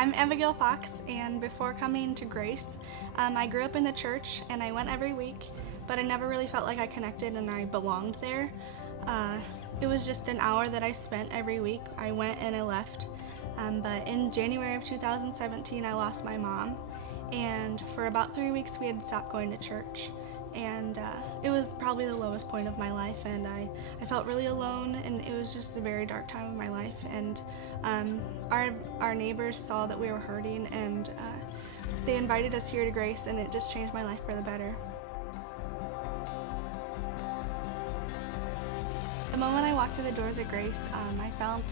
I'm Abigail Fox, and before coming to Grace, I grew up in the church and I went every week, but I never really felt like I connected and I belonged there. It was just an hour that I spent every week. I went and I left. But in January of 2017, I lost my mom, and for about 3 weeks we had stopped going to church. And it was probably the lowest point of my life, and I felt really alone, and it was just a very dark time of my life. And our neighbors saw that we were hurting, and they invited us here to Grace, and it just changed my life for the better. The moment I walked through the doors at Grace, I felt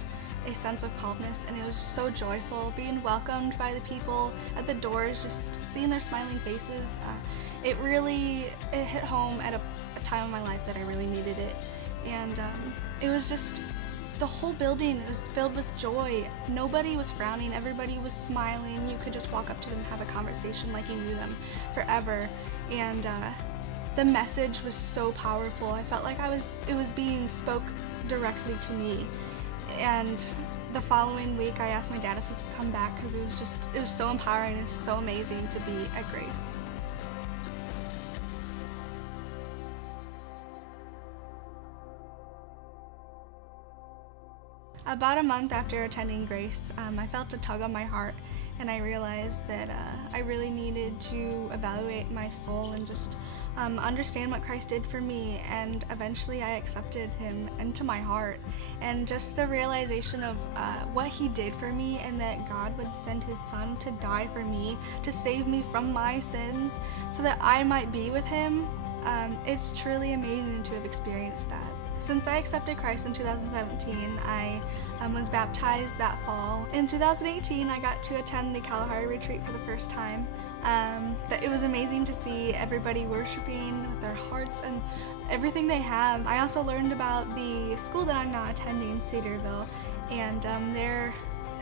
a sense of calmness, and it was so joyful being welcomed by the people at the doors, just seeing their smiling faces. It hit home at a time in my life that I really needed it. And it was just, the whole building was filled with joy. Nobody was frowning, everybody was smiling. You could just walk up to them and have a conversation like you knew them forever. And the message was so powerful. I felt like it was being spoke directly to me. And the following week I asked my dad if he could come back, because it was so empowering, it was so amazing to be at Grace. About a month after attending Grace, I felt a tug on my heart, and I realized that I really needed to evaluate my soul and just understand what Christ did for me. And eventually I accepted him into my heart, and just the realization of what he did for me, and that God would send his son to die for me, to save me from my sins so that I might be with him. It's truly amazing to have experienced that. Since I accepted Christ in 2017, I was baptized that fall. In 2018, I got to attend the Kalahari retreat for the first time. It was amazing to see everybody worshiping with their hearts and everything they have. I also learned about the school that I'm now attending, Cedarville, and there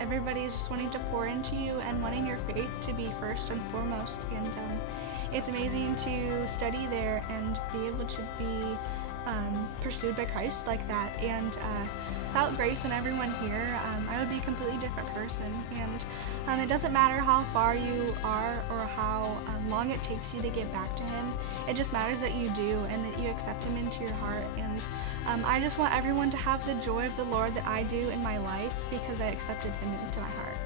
everybody is just wanting to pour into you and wanting your faith to be first and foremost. And it's amazing to study there and be able to be pursued by Christ like that. And without Grace and everyone here, I would be a completely different person. And it doesn't matter how far you are or how long it takes you to get back to him. It just matters that you do, and that you accept him into your heart. And I just want everyone to have the joy of the Lord that I do in my life, because I accepted him into my heart.